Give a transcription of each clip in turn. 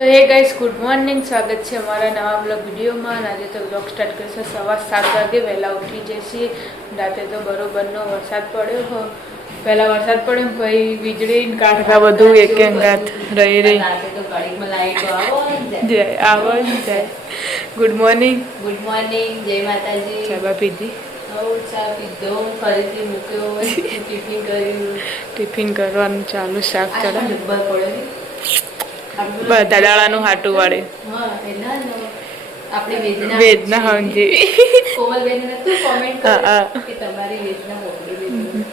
તો હે guys, good morning. સ્વાગત છે અમારા નવા બ્લોગ વિડીયોમાં. અને આજે તો બ્લોગ સ્ટાર્ટ કરીશું 7:15 વાગે. વહેલા ઉઠી જઈશી. રાતે તો બરોબરનો વરસાદ પડ્યો. પહેલાં વરસાદ પડ્યો, પછી વીજળી કાંઠા બધું એક અંગાત રહી જય આવો જાય. Good morning. Good morning. જય માતાજી. ચા પીધી? ચા પીધો, ફરીથી મૂક્યો, ટિફિન કર્યું. ટિફિન કરવાનું ચાલુ. શાક ચડા ડબ્બા પડે બધા દાડાનું હાટું વાળે. આપણી વેદના સમજી કોમલબેન નતું કોમેન્ટ કર્યું કે તમારી વેદના હોકડી.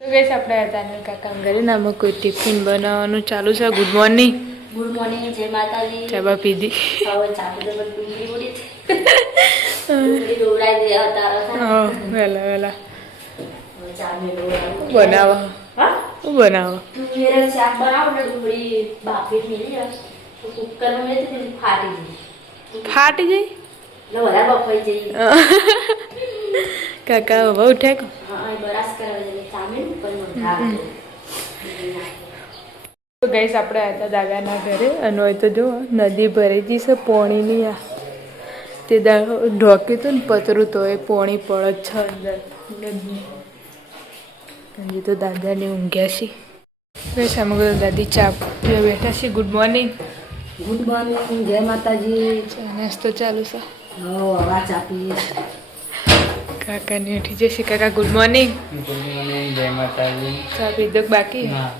તો ગઈશ આપણે હતા કાકા ઘરે નામાં કોઈ ટિફિન બનાવવાનું ચાલુ છે. Good morning. Good morning. જય માતાજી. ચા પીધી? હવે ચા પીધો, પણ ડુંગળી ઉડી છે. ડુંગળી દોડાઈ દે હતા. વહેલા વહેલા ચા મે દોડાવું બનાવો. હા, શું બનાવો? મેરા શાક બનાવો ને ડુંગળી બાફી મેલી તો કુકરમાં મેં તો ફાટી ગઈ. ફાટી જઈ ને વધારે બફાઈ જઈ. કાકા હવે ઉઠ્યા કો? હા, બરાસ કરાવે છે. ચામેલ પણ મંગાવે. તો ગઈશ આપણે હતા દાદાના ઘરે. અને હોય તો જો નદી ભરી ગઈ છે પોણીની. આ તે ઢોક્યું હતું ને પતરું, તો એ પોણી પડે છે અંદર નદી. હજી તો દાદાને ઊંઘ્યા છે. બસ અમે બધા દાદી ચા પીવા બેઠા છીએ. Good morning. Good morning. જય માતાજી. ચા નાસ્તો ચાલુ છે. હવા ચા પીએ. કાકાને ઉઠી જશે. કાકા ગુડ મોર્નિંગ. Good morning. જય માતાજી. ચા પીધો બાકી? હા,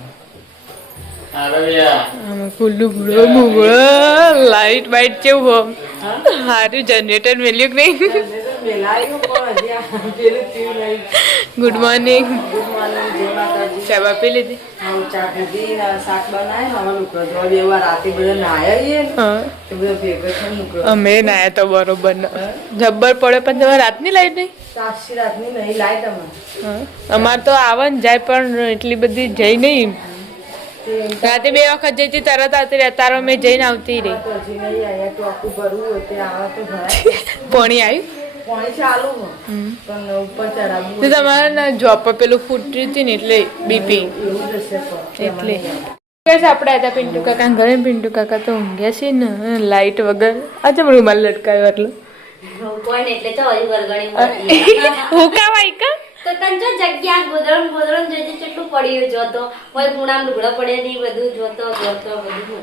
ફૂલું બુડો બુડો લાઈટ બાઈટ કેવું સારું જનરેટર મેલ્યું કે નહીં? Good morning. Good morning. જય માતાજી. ચા પી લીધી? ચા પીધી, શાક બનાય. હવે નુકરો બે વાર રાતે બધા નાયા હા, તો બધા ભેગા થઈને નુકરો. અમે નાયા તો બરોબર જબ્બર પડે. પણ તમારે રાતની લાઈટ નહીં? સાક્ષી રાતની નહીં લાઈટ અમારે. હા, અમારે તો આવે ને જાય, પણ એટલી બધી જઈ નહીં. રાતે 2 વખત જઈતી, તરત આવતી રહે. તારો મેં જઈને આવતી રહી. હજી નહીં આવ્યા તો આખું ભરવું હોય તે આવા તો ભરાય. પોણી આવ્યું? પાણી ચાલુ પણ ઉપર ચડાવવું તો તમારે જોબ પર પેલું ફૂટી હતી ને એટલે બીપી એવું જ હશે એટલે. આપણે હતા પિન્ટુ કાકા ઘરે. પિન્ટુ કાકા તો ઊંઘ્યા છે ને લાઈટ વગર. આજે રૂમાલ લટકાયો એટલે કોઈને એટલે તો હજી વરગણી હું કાવાય કા તો કંચો જગ્યા ગોદરણ ગોદરણ જોઈતી કેટલું પડ્યું જોતો કોઈ ગુણામ લુગડા પડે નહીં બધું જોતો બધું.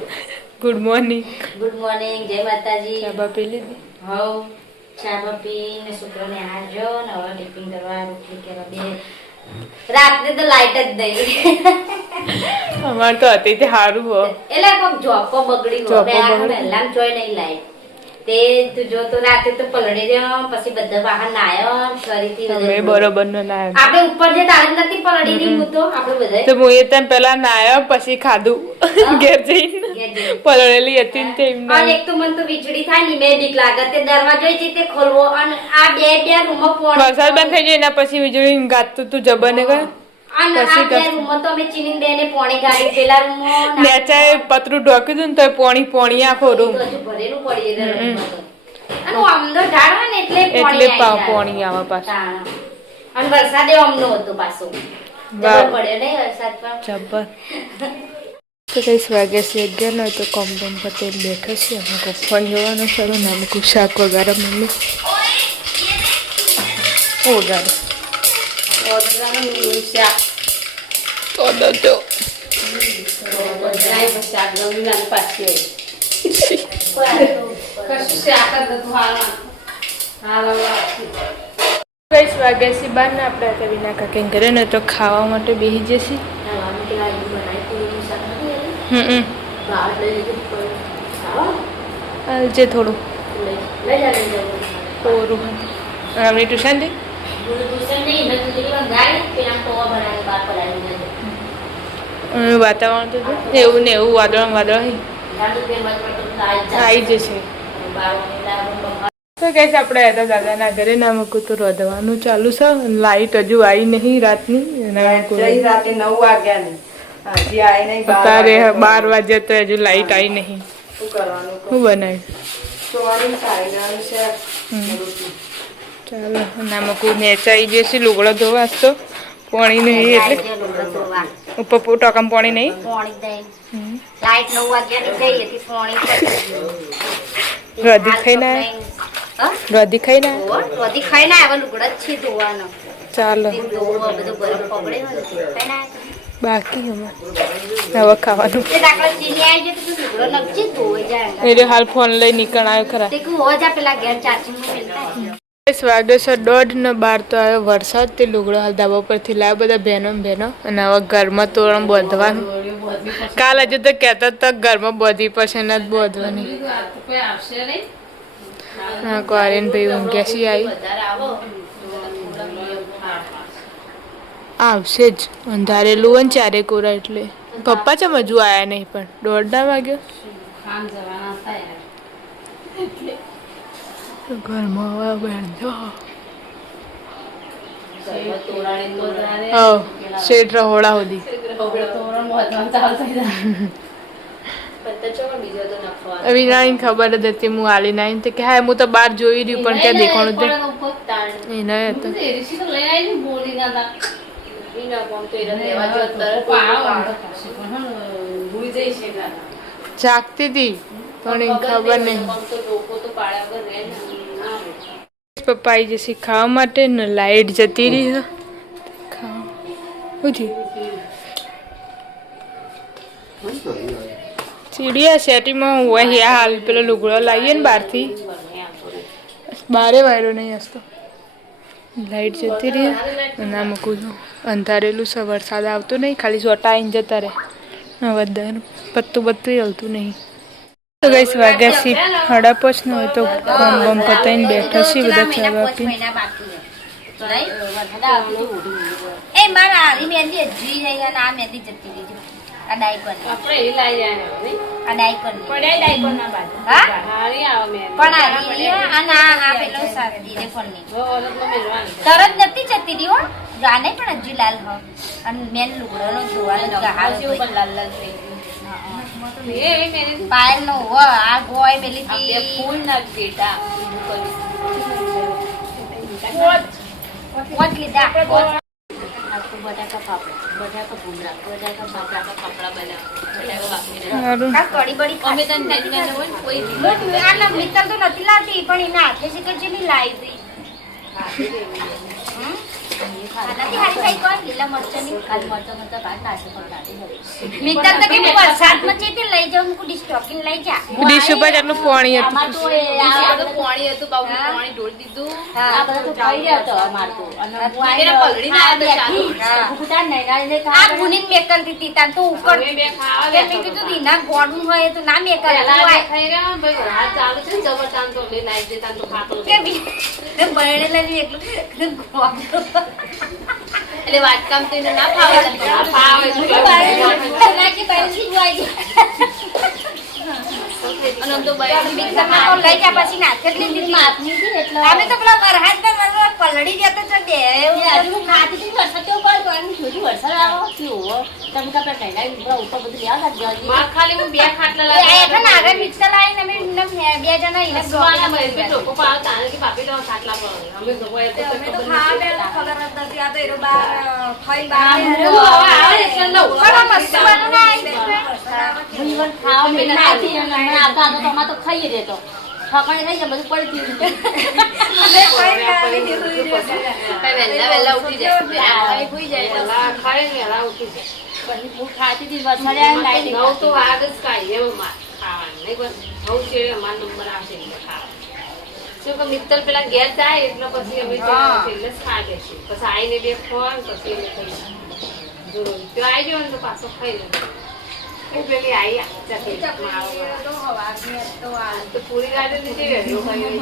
Good morning. Good morning. જય માતાજી. ચા પી લીધી? હવ ચા પીને છોકરાને આજો ને હવે ટિફિન કરવા રોટલી કરવા બે. રાત્રે તો લાઈટ જ નહીં. અમારે તો હતી તે સારું હો. એટલે કોક જોકો બગડી ગયો પહેલા જોઈ નહીં લાઈટ તે તું જો તો રાતે તો પલળી રહ્યો પછી બધા બહાર નાયો ફરીથી અમે બરોબર નો નાયો. આપણે ઉપર જે તાળી નથી પલળી રહી હું તો આપણે બધા તો હું એ તેમ પેલા નાયો પછી ખાધું ઘેર જઈને. પલળેલી હતી ને તેમ અને એક તો મને તો વીજળી થાય ને મેં બીક લાગે તે દરવાજો જે તે ખોલવો અને આ બે રૂમો પોણી વરસાદ બંધ થઈ જાય એના પછી વીજળી ગાતું તું જબને કર અને આ બે રૂમો તો અમે ચીની બેને પોણી ગાડી પેલા રૂમો નેચાએ પતરું ઢોકી દઉં ને તો પોણી આખો રૂમ ભરેલું પડી અને અમનો ઢાળ હોય ને એટલે પોણી આવે પાછું. અને વરસાદે અમનો હતો પાછો પડ્યો નહીં વરસાદ પણ જબર. તો કઈ વાગ્યા છે 11 નો તો કોમ્બોમ પટેલ બેઠો છે. અમે પપ્પા જોવાનું સરું ને અમુક શાક વગાડે મમ્મી વગાડે વાગ્યા છે 12 ને આપણે વિના કાકા ઘરે ને તો ખાવા માટે બેસી જશે. જે થોડું કોરું આપણી ટ્યુશન થી વાતાવરણ તો એવું ને એવું વાદળ આવી જશે. તો કઈ આપણે હતા દાદાના ઘરે ના મૂકું તો રોધવાનું ચાલુ છે. લાઈટ હજુ આવી નહીં રાતની. રાતે 9 વાગ્યા ની અત્યારે 12 વાગે તો હજુ લાઈટ આવી નહીં. શું કરવાનું? શું બનાવ્યું? ચોરી ચાલો ના મૂકું નેચાઈ જશે. લુગડો ધોવા તો પાણી નહીં એટલે લાઈટ લુગડો ધોવા ઉપર ટોકમ પાણી નહીં પોણી દઈ લાઈટ 9 વાગ્યાની ગઈ હતી પોણી રદી ખાઈને રદી ખાઈને વધી ખાઈને આવ્યા લુગડા જ છે ધોવાનો ચાલો ધોવા બધું બરફ પકડે હોય ખાઈને બાકી હવે ખાવાનું તે દાખલા ચીની આવી જાય તો લુગડો નખજે ધોઈ જાય એટલે હાલ ફોન લઈ નીકળ આવ્યો ખરા તે કહું હો જા પેલા ઘેર ચાર્જિંગમાં મિલતા વાગ્યો છે 1:30 ને 12 તો આવ્યો વરસાદ તે લુગડો હાલ ધાબા પરથી લાવ્યો બધા બહેનો અને હવે ઘરમાં તોરણ બાંધવાનું કાલ હજુ તો કહેતા હતા ઘરમાં બાંધી પછી નથી બાંધવાની હા કોરિયન ભાઈ ઊંઘ્યા છે આવી આવશે જ અંધારેલું હોય ને ચારે કોરા એટલે પપ્પા ચમ હજુ આવ્યા નહીં પણ 1:30 વાગ્યો ઘરમાં હવે બેઠો શેઠ રહોડા સુધી વિનાની ખબર જ હતી હું આલી નાઈ તો કે હા હું તો બહાર જોઈ રહ્યું પણ ક્યાં દેખાણું એ નહીં હતા જાગતી હતી પણ એ ખબર નહીં પપ્પા આવી જશે ખાવા માટે ને લાઈટ જતી રહી સીડિયા સેટીમાં હોય હાલ પેલો લુગડો લાવીએ ને બહારથી બારે વાયરો નહીં હસતો લાઈટ જતી રહી ના મૂકું છું અંધારેલું છે વરસાદ આવતો નહીં ખાલી સોટા આવીને જતા રહે વધારે પત્તું હલતું નહીં તો ગઈશ વાગ્યા સી 5:30 ન હોય તો કામ બામ પતાવીને બેઠા છીએ બધા ચા આપી એ મારા આરી મેંદી હજી રહી અને આ મેંદી જતી રહી આ ડાયકોન આપણે એ લઈ જાય આ ડાયકોન પડ્યા ડાયકોન ના બાદ હા હારી આવ મે પણ આ ના આ પેલો સાદી રે કોની તરત નથી જતી રહી હો જાને પણ હજી લાલ હો અને મેન લુગડો નો ધોવાનો હાલ પણ લાલ થઈ પાયલ નો આ ગોય મેલી તી ફૂલ ના બેટા what લીધા બટાકા ભૂંગળા બટાકા પાપડા બના કડી બડી અમે તને નેટ હોય કોઈ આના મિત્ર તો નથી લાવતી પણ એના હાથે શીખર જેલી લાવી આનાથી હારી થઈ કોણ લીલા મરચાની કાલ મરચા ભાત નાશે પણ કાઢી મિત્ર તો કે વરસાદમાં ચેતે લઈ જાઉં હું ડિશ ટોકિંગ લઈ જા ડીશ ઉપર આટલું પાણી હતું આમાં તો આ બધું પાણી હતું બાબુ પાણી ઢોળ દીધું આ બધા તો ખાઈ રહ્યા તો અમાર તો અને મેરા પલડી ના આ ચાલુ ભૂતા નહીં ના એટલે આ ગુનીન મેકલ દીતી તાન તો ઉકળ બે ખાવા લે મેં કીધું દીના ગોડું હોય તો ના મેકલ હોય ખાઈ રહ્યા ભાઈ રાત ચાલુ છે જબરતાન તો લે નાઈ દે તાન તો ખાતો કે બળે લઈ એકલું ગોડ એટલે વાત કામ તો ના ફાવે ના ફાવે ના કે બાયજી જોઈ અને તો બાયજી મિક્સરમાં તો લઈ જા પછી નાખી દીધી માથની થી એટલે અમે તો પેલા વરહાદ ના વરવા પલડી જતો તો દે હજુ ખાતી થી વરસાદ તો કોણ કોણ જોજી વરસાદ આવો કેવો તમે તો પેલા ઉભા ઉપર બધું લેવા લાગ્યા માં ખાલી હું બે ખાટલા લાવી એટલે નાગર મિક્સર લાવીને અમે બે જણા એને સુવાના બે લોકો પાવ તાને કે પાપી તો ખાટલા પર અમે તો હોય તો ખા બે ખબર નથી આ તો એરો બાર ખાઈ બાર આવે એટલે નો ઉપર મસ્ત બનાય જીવન ખાવ મે નાથી અને આતા તો તમા તો ખાઈ રહેતો ઠકાણે થઈ જાય બધું પડી વેલા ઉઠી જાય ખાઈ જાય ખાઈ ને વેલા ઉઠી જાય પણ હું ખાતી હતી વસાડે લાઈટ નવ તો આગ જ કાઢી એમ ખાવાનું નહીં બસ નવ ચેડે અમાર નંબર આવશે એટલે ખાવાનું શું કે મિત્તલ પેલા ઘેર જાય એટલે પછી અમે એટલે ખાઈ લેશું પછી આવીને બે ફોન પછી એને ખાઈ જો તો આવી ગયો ને તો પાછો ખાઈ લે પેલી આવી જતી તો હવા તો પૂરી ગાડી લીધી વેલો ખાઈ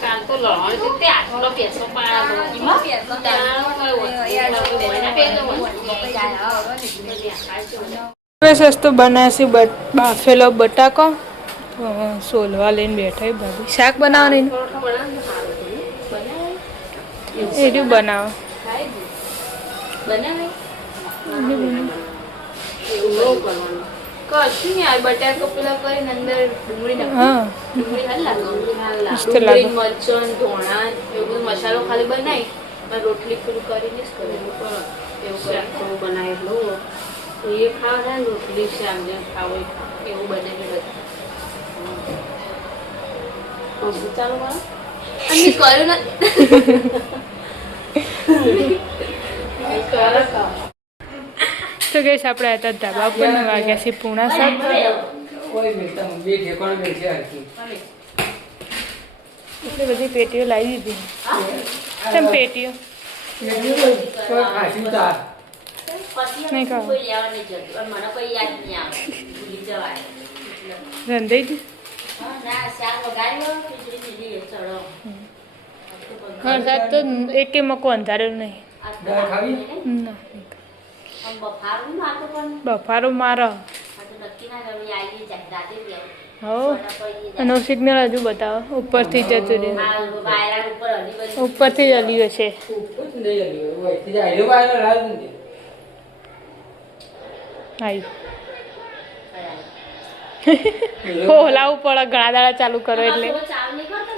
કાલ તો લણ તે આટલો પેસો પાડો સસ્તો બનાવશે બાફેલો બટાકો સોલવા લઈને બેઠા ભાભી શાક બનાવવાની એ રહ્યું બનાવો કશું નહીં આ બટાકો પેલા કરીને અંદર ડુંગળી હા ડુંગળી હાલ લાગે મરચન ધોણા એવું બધું મસાલો ખાલી બનાવી રોટલી પૂરું કરીને જ કરેલું પણ એવું શાક થોડું બનાવેલું એ ખાવા જાય ને રોટલી શાક જેમ ખાવું એ ખાવ એવું બને બધા ચાલો મારો અને કર્યું તો ગઈશ આપણે હતા ધાબા પર ને વાગ્યા છે પૂણા 7. કોઈ મિત્ર બે ઠેકાણ બે છે હરકી એટલે બધી પેટીઓ લાવી દીધી. કેમ પેટીઓ કોઈ ખાસી તાર નહીં ખાવ કોઈ લેવા નહીં જતું અને મને કોઈ યાદ નહીં આવે ભૂલી જવાય રંધાઈ ગયું. ના શાક વગાડ્યો ખીચડી દીધી ચડો વરસાદ તો એકે મકો અંધારેલું નહીં. દાળ ખાવી ના બફારું ના તો પણ બફારો મારો આ તો નક્કી ના કરવી આવી જાય રાતે જ હો અને સિગ્નલ હજુ બતાવો ઉપરથી જતું રહે. વાયરા ઉપર હલી બધી ઉપરથી જ હલ્યું છે. કુછ નહીં આવી હોય તે આયો બાયો રાજ નથી આવ્યું હો લાવવું પડે ઘણા દાડા ચાલુ કરો એટલે. ચાલુ નહીં કરતો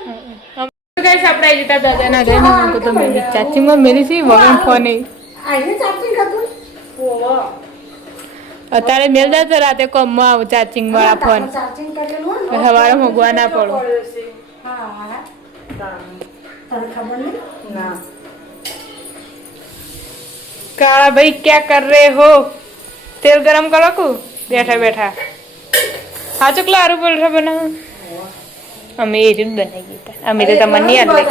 ને ગાઈસ આપણે આવી જતા દાદાના ઘરે મૂકો તો મેરી ચાચીમાં મેરી છે વગર ફોન અત્યારે મેલ દે તો રાતે કોમમાં આવું ચાર્જિંગ વાળા ફોન સવારે મૂકવા ના પડો. काला भाई क्या कर रहे हो? तेल गरम करो को बैठा बैठा हाँ चुकला आरू बोल रहा बना અમે એ રીત બનાવી હતા. અમે તો તમને નહીં યાદ લાગી.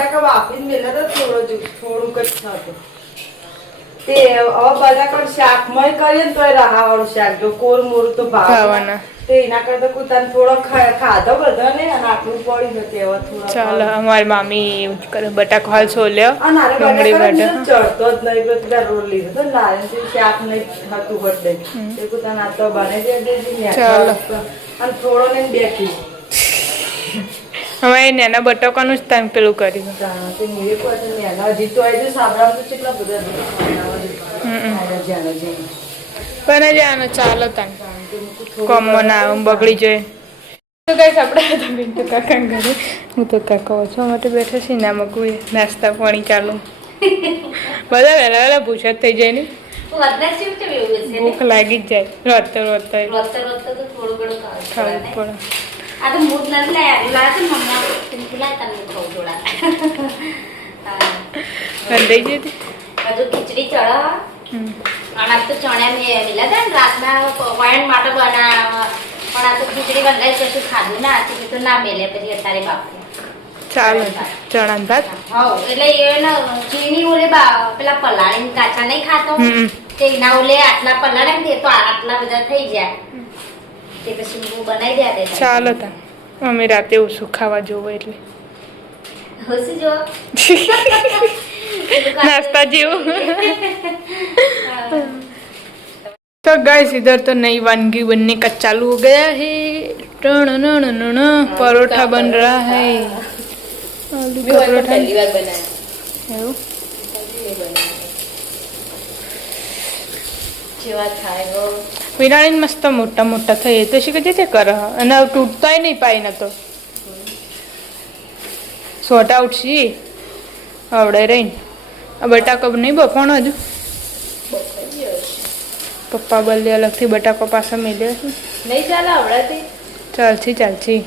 તે હવે બટાકા શાકમાં કરીએ ને તો રાહાવાળું શાક જો કોર મોર તો ખાવાના તે એના કરતા કુતાને થોડો ખાધો બધો ને અને આટલું પડી જશે હવે થોડો ચાલો અમારી મામી એવું જ કરે બટાકો હાલ છોલ્યો અને આરે ડુંગળી બટાકા બટા ચડતો જ નહીં પેલો પેલા રોલ લીધો તો નારેથી શાક નહીં હતું બદલે તે કુતાને આ તો બને દે ચાલો. અને થોડો ને બેઠી અમે નાના બટાકાનું જ તાન પેલું કર્યું. તે મુએ કોઈ નેના હજી તો આવી સાબરામાં તો કેટલા બધા જાણે છે બને જાને ચાલો તાન કોમમાં ના આવે બગડી જાય. તો ગાઈસ આપણે તો બેન તો કાકા ઘરે હું તો કાકા ઓછો માટે બેઠા છે ના મકું નાસ્તા પાણી ચાલુ બધા વહેલા વહેલા ભૂસા થઈ જાય ને ભૂખ લાગી જ જાય રોતો રોતો થોડું ઘણું ખાવું પડે. આ તો મૂડ નથી લાયા લાયા તો મમ્મા પેલા તને ખાવ થોડા અંદાઈ જતી હજુ ખીચડી ચડા અને આ તો ચણા મેં મિલા હતા ને રાતના વાયણ માટે બનાવવા પણ આ તો ખીચડી બનાવી કશું ખાધું ના હતી તો ના મેલે પછી અત્યારે બાપુ ચાલો ચણા ભાત હા એટલે એને ચીની ઓલે પેલા પલાળીને કાચા નહીં ખાતો તે એના ઓલે આટલા પલાળે ને તે તો આટલા બધા થઈ જાય તે પછી હું બનાવી દે દે ચાલો તા અમે રાતે ઓછું ખાવા જોવો એટલે હોસી જો નાસ્તા જેવું. तो गाइस इधर तो नई वानगी बनने का चालू हो गया है. परोठा बन रहा है. आलू का परोठा पहली बार बनाया એવું જેવા થાય ગો વિરાણી મસ્ત મોટા મોટા થઈ તો શી કે છે કર અને તૂટતાય નહીં પાઈ ન તો સોટા ઉઠશી આવડે રહીને આ બટાકો નહીં બફાણો હજુ પપ્પા બલ્લે અલગથી બટાકો પાછા મેલ્યો છે નહીં ચાલે આવડાથી ચાલશી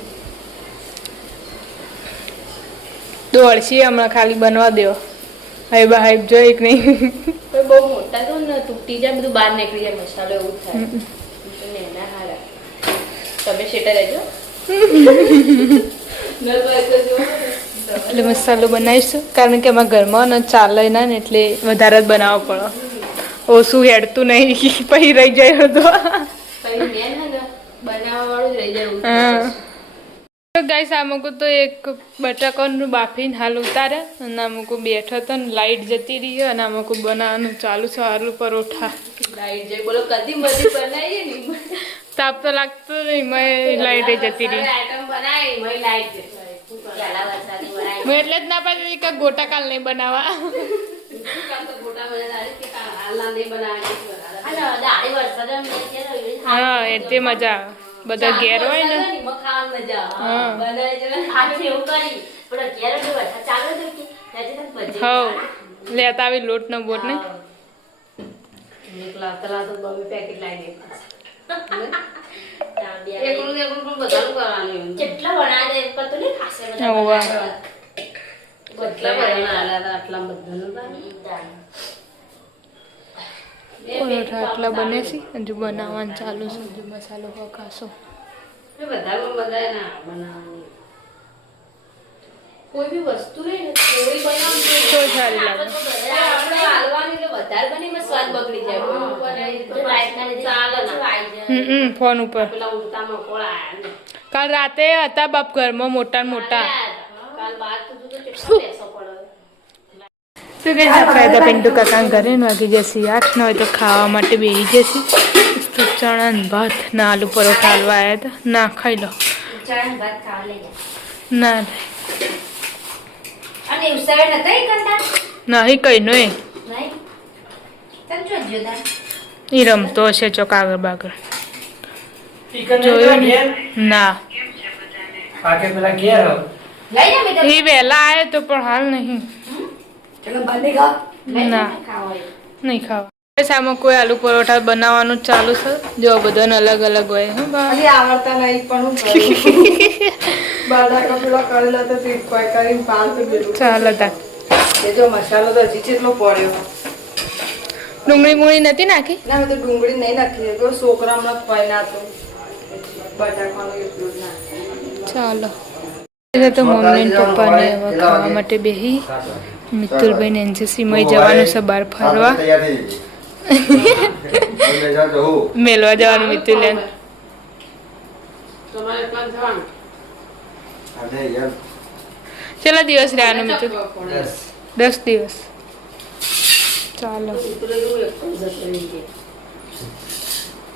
દોડશી હમણાં ખાલી બનવા દેવો હાઈબ હાઈબ જોઈ કે નહીં કોઈ બહુ મોટા તો ને તૂટી જાય બધું બહાર નીકળી જાય મસાલો એવું થાય નેના હારા તમે શેટા રહેજો એટલે મસાલો બનાવીશું કારણ કે અમારા ઘરમાં ને ચાલે ના ને એટલે વધારે જ બનાવવો પડે ઓછું હેડતું નહીં પછી રહી જાય તો બનાવવાવાળું જ રહી જાય હા તો ગાઈસ અમુક તો એક બટાકાનું બાફીને હાલ ઉતારે અને અમુક બેઠો તો ને લાઈટ જતી રહી અને અમુક બનાવવાનું ચાલુ છે આલુ પરોઠા લાઈટ જાય બોલો કદી બધી બનાવીએ ને તાપ તો લાગતો નહીં મેં લાઈટે જતી રહી આઈટમ બનાવી મય લાઈટ ચાલા વરસાદી બનાવી મેં એટલે જ ના પાડી કે ગોટા કાલ નહીં બનાવવા હા એટલે મજા આવે બધા ઘેર હોય ને હવ લેતા આવી લોટ ને બોટ ને એકલા તલા તો બબે પેકેટ લાવી દે એકલું પણ બધાનું કરવાનું કેટલા બનાવે દે પતો ને ખાસે હોવા. કેટલા બનાવ્યા આટલા બધાનું પરોઠા આટલા બને છે હજુ બનાવવાનું ચાલુ છે હજુ મસાલો પકાશો બધા બધા ના બનાવવાની કોઈ બી વસ્તુ હોય ને થોડી બનાવવાની તો સારી લાગે. આપણે હાલવાની એટલે વધારે બની માં સ્વાદ બગડી જાય ચાલે ના ફોન ઉપર પેલા ઉડતા મકોડા આયા ને કાલ રાતે હતા બાપ ઘરમાં મોટા ને મોટા. કાલ બાર તો જો કેટલો પૈસો પડે તો કે આપણે તો પિન્ટુ કાકા ઘરે ને વાગી જશે 8 ને હોય તો ખાવા માટે બેસી જશે. તો ચણા ને ભાત ના આલુ પરોઠા હાલવા આવ્યા હતા ના ખાઈ લો ચાણ ભાત ખાવા લઈ જા ના અને ઉસાવે નતા કરતા નહીં કઈ નો એ નહીં તમ જો જોદા ઈ રમતો હશે ચોક આગળ બાગળ ચિકન જોયું ને ના પાકે પેલા ઘેર હો. લઈ જા બેટા એ વહેલા આવ્યો તો પણ હાલ નહીં ના નહીં ખાવા. સામે કોઈ આલુ પરોઠા બનાવવાનું ચાલુ છે જો બધાને અલગ અલગ હોય હે બા. હજી આવડતા નહીં પણ હું કરું બટાકા પેલો કરેલો તો તે કોઈ કરીને પાલ કરી દીધું ચાલો તા એ જો મસાલો તો હજી કેટલો પડ્યો ડુંગળી બુંગળી નથી નાખી ના મેં તો ડુંગળી નહીં નાખી તો છોકરા હમણાં ખવાય ના તો બટાકાનું એટલું જ નાખી ચાલો એટલે તો મમ્મી ને પપ્પાને હવે ખાવા માટે બેહી મિતુલભાઈ ને એનસીસી માં જવાનું છે બહાર ફરવા મેલવા જવાનું મિતુલ તમારે પ્લાન થવાનું ચેલા દિવસ રહેવાનું મિતુલ 10 દિવસ ચાલો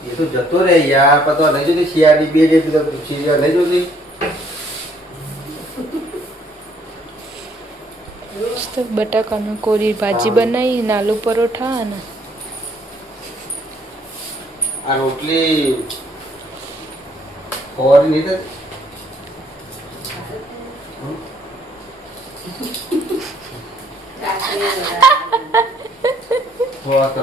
એ તો જતો રે યાર પતો નહીં જોતી શિયાળી બે જે સિરિયલ નહીં જોતી મસ્ત બટાકાનું કોરી ભાજી બનાવી ને આલુ પરોઠા અને આ રોટલી ખોરી નહીં થતી ખોવા તો